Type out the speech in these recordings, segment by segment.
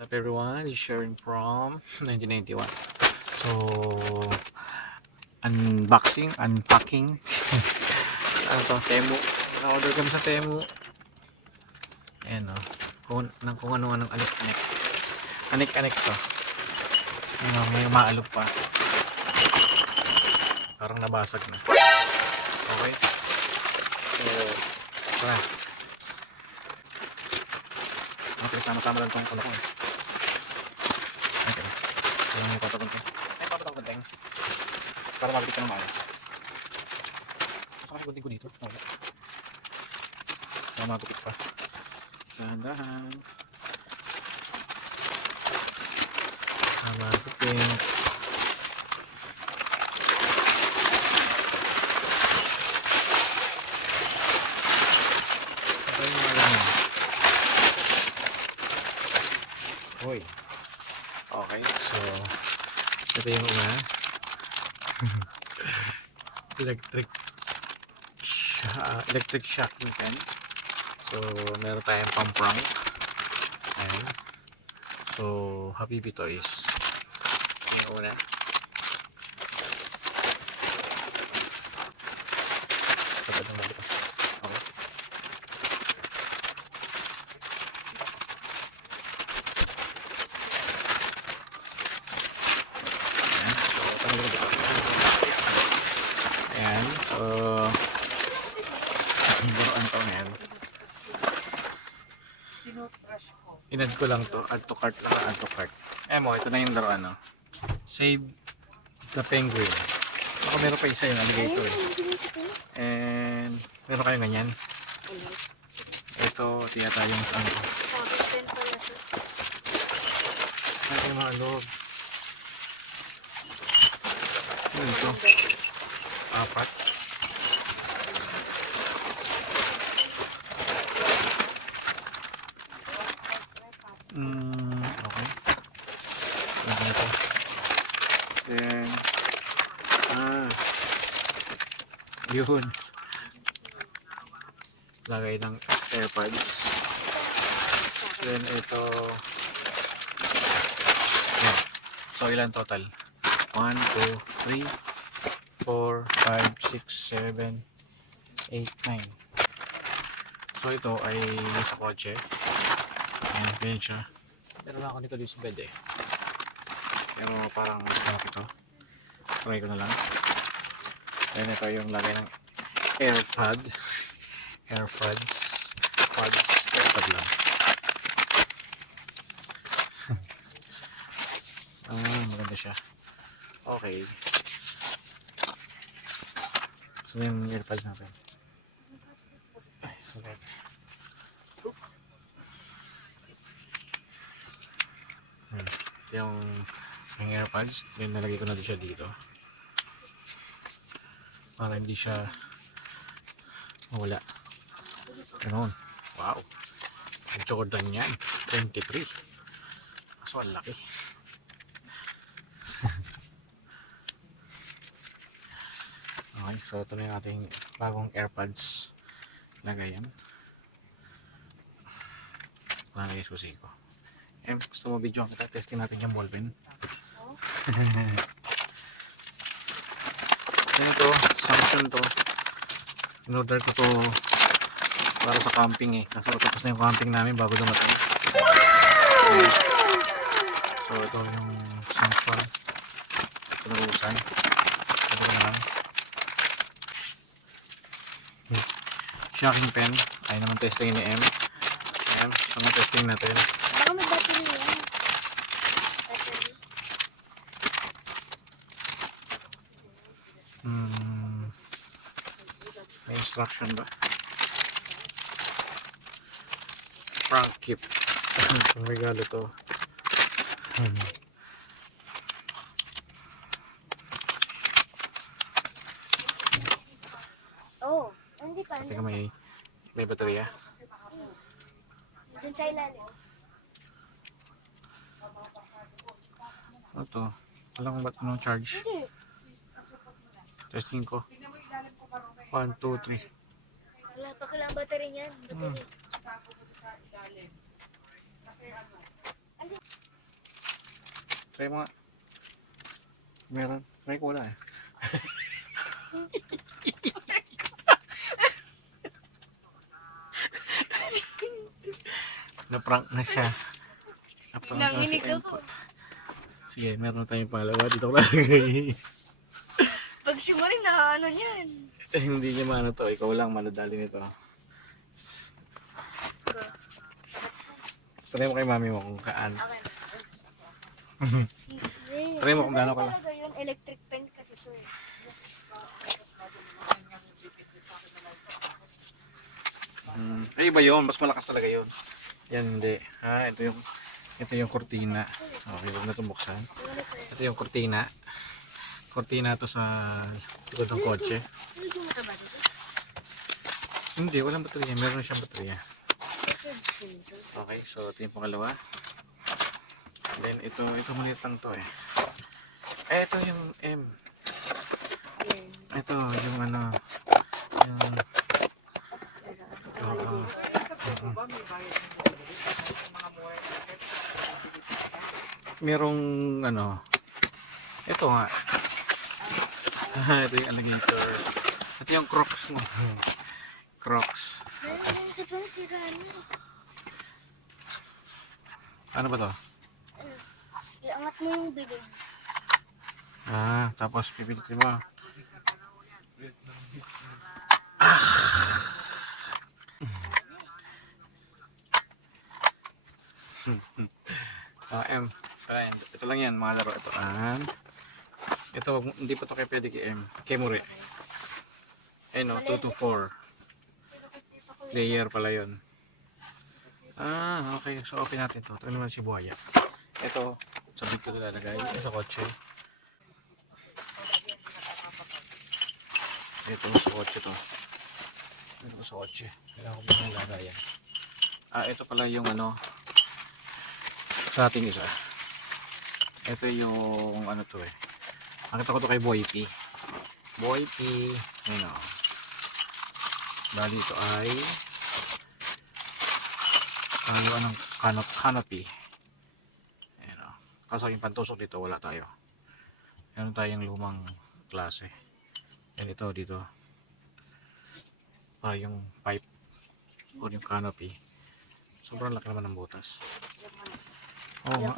Up everyone, is sharing from 1991. So, unpacking. Ano to? Temu. Na-order kami sa Temu. Ayan o. Kung ano-anong anik-anik. Anik-anik to. Ayan o, may maalog pa. Parang nabasag na. Okay? So, tara. Okay, tama-tama lang itong kulak ko. Okay. Ayan yung papatong ko. Ay, papatong ko teng. Para mabalik ka ng maayos. Saan kayo gunting ko dito? Wala. Para magupit pa. Dahan-dahan. Para magupit. Hoy. Okay, so ito yung una. electric shock natin. So meron tayong pang-prank. Ayan. So Habibi Toys. Yung una. Tapos na dito. Okay. Ayan, so buruan to ngayon. Inad ko lang to, add to cart lang, add to cart. Ayan mo, ito na yung laruan, no? Save the penguin. Baka meron pa isa yung alligator eh. And meron kayong ganyan. Ito, tiyata yung ano ko. Ay, yung mga loob. Ito. Apat. Okay. Ito. Then, yun. Lagay ng AirPods. Then, ito. Yeah. So, ilan total? 1, 2, 3, 4, 5, 6, 7, 8, 9. So ito ay sa kotse. Ayan, ganyan siya. Pero lang ako nito dito sa bed eh. Pero parang sarap ito. Try ko na lang. Ayan, ito yung lagay ng AirPod. AirPod lang. Maganda siya. Okay. So yung AirPods natin. Ay, sorry. Yung AirPods, yung nalagay ko na siya dito. Para hindi siya mawala. Ganun. Wow. Ang Jordan yan. 23. Kaso ang laki. Okay, so ito na yung ating bagong AirPods lagayan. Lagay susi ko. Eh, gusto mo video kita? Testing natin yung ballpen. Ito, Samsung to. In-order ko to para sa camping eh. Kasi tapos na yung camping namin bago dumating. So ito yung Samsung. Pinurusan. Ito naman. Shocking pen. Ay naman testing ni M. M, sama testing natin. Baka may battery yan. Battery. May instruction ba? Prank kit. Ang regalo to. Oh, hindi pa. Teka, may baterya. Diyan sa ilalim. Ano to? Walang ba't no charge? Hindi. Testing ko. 1, 2, 3. Wala pa kailangan battery niyan. Battery. Try mo nga. Meron. Try ko wala eh. Na-prank na siya. Na-prank na si Nanginig M. ako. Sige, meron tayong pangalawa. Dito ko lalagay. Pag simari na ano niyan. Eh, hindi niya maano to. Ikaw lang manadali nito. Try mo kay mami mo kung kaan. Okay. Try mo kung gaano ka lang. Talaga yun, electric pen kasi to eh. Ay, iba yun. Mas malakas talaga yun. Yan, hindi. Ito yung kortina. Okay, huwag na itong buksan. Ito yung kortina. Kortina to sa likod ng kotse. Hindi ko mataba dito. Hindi, walang baterya. Meron siyang baterya. Ito yung simple. Okay, so ito yung pangalawa. Then, ito maliit lang to eh. Ito yung M. Yan. Ito, yung ano, yung, oo. Merong, ano, ito nga. Ito yung alligator. Ito yung Crocs mo. Crocs. Meron sa pansira niya. Ano ba to? Iangat mo yung bibig. Tapos pipilitin mo. M. Ayan, ito lang yan mga laro. Ito ito hindi pa to kay pwede kay M. Kay Muri. Ayun o, 2 to 4. Layer pala yun. Okay. So open natin to. Ito naman si buhaya. Ito, sa big ko lalagay. Ito sa kotse. Ito sa kotse to. Ito sa kotse. Kailangan ko ba nilagay yan. Ito pala yung ano sa ating isa. Ito yung ano to eh. Nakita ko to kay Boy P. Boy P. Ayun o. Bali ito ay tayo ng canopy. Ayun o. Kaso yung pantusok dito wala tayo. Meron tayong lumang klase. And ito dito. Yung pipe o yung canopy. Sobrang laki naman ng butas. Oo nga,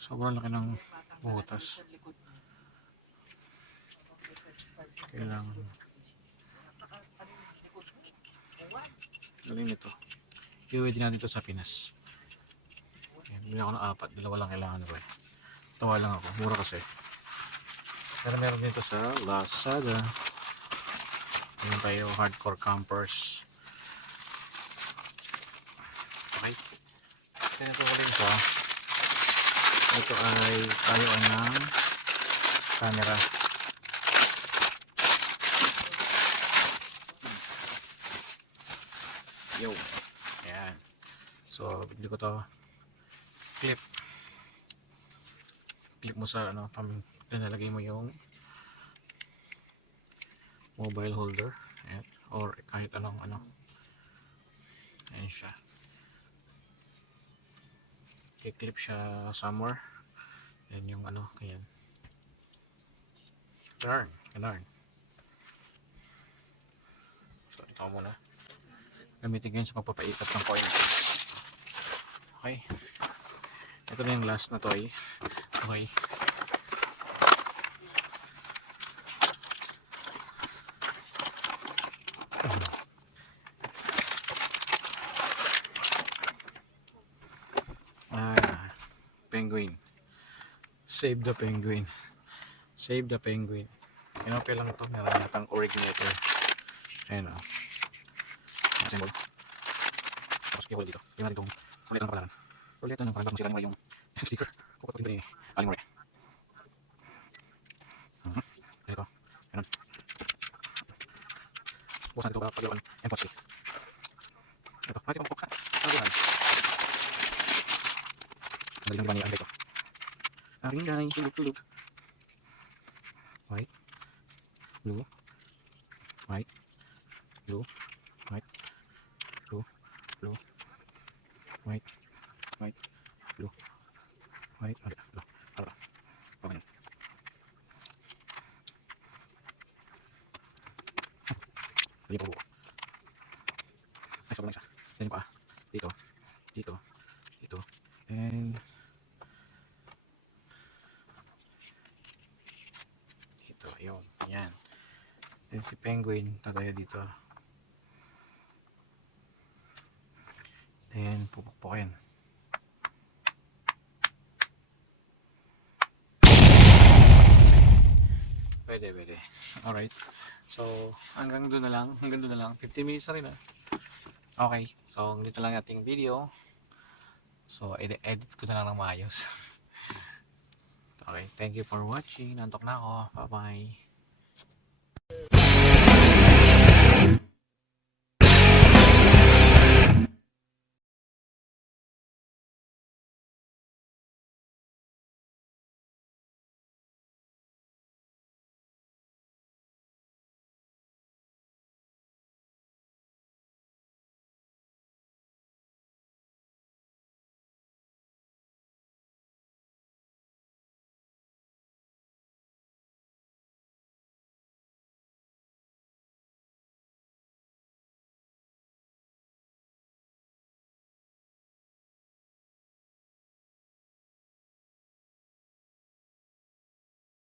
sobrang laki ng butas. Kailangan galing nito. Iuwi din natin ito sa Pinas. Ayan, bili ako ng 4. Dalawa lang kailangan ko eh. Tawa lang ako. Mura kasi. Pero meron dito sa Lazada. Ayan tayo, hardcore campers. Okay. Kaya ito ulit ko. Ito ay tayo ng camera. Yo. Ayan. So, bigli ko to clip mo sa ano, nalagay mo yung mobile holder. Ayan. Or kahit anong ano. Ayan siya. I-clip siya somewhere. Yan yung ano, ayan. Ganarn. So, ito ko muna. Gamitin ko yun sa pagpapaikat ng coin. Okay. Ito na yung last na toy. Okay. Penguin. Save the penguin. Save the penguin. Okay lang ito. Meron natang originator. Ayan o. Symbol. Tapos keyhole dito. Yung natin itong ulit ng kapalaran. Ulit na parang masira naman yung sticker. Kukutok dito ni Aling More. Ganito. Ganun. Bukas natin ito paglawan. M-Post. Ito. Mati pang pukha. Paglawan. Magaling naman yung ito. Aring guys. Tulog. White. Blue. White. Blue. White. Blue. Blue. White. White. Blue. Wait, hala. Pagano. Dito po. Ay, sobrang isa. Yan pa. Dito. Dito. Dito. And dito. Ayun. Yan. Then si Penguin. Tatayo dito. Then pupukpukin. Pwede. Alright. So, hanggang doon na lang. 15 minutes na rin ah. Okay. So, dito lang ating video. So, edit ko na lang ng maayos. Okay. Thank you for watching. Nantok na ako. Bye-bye.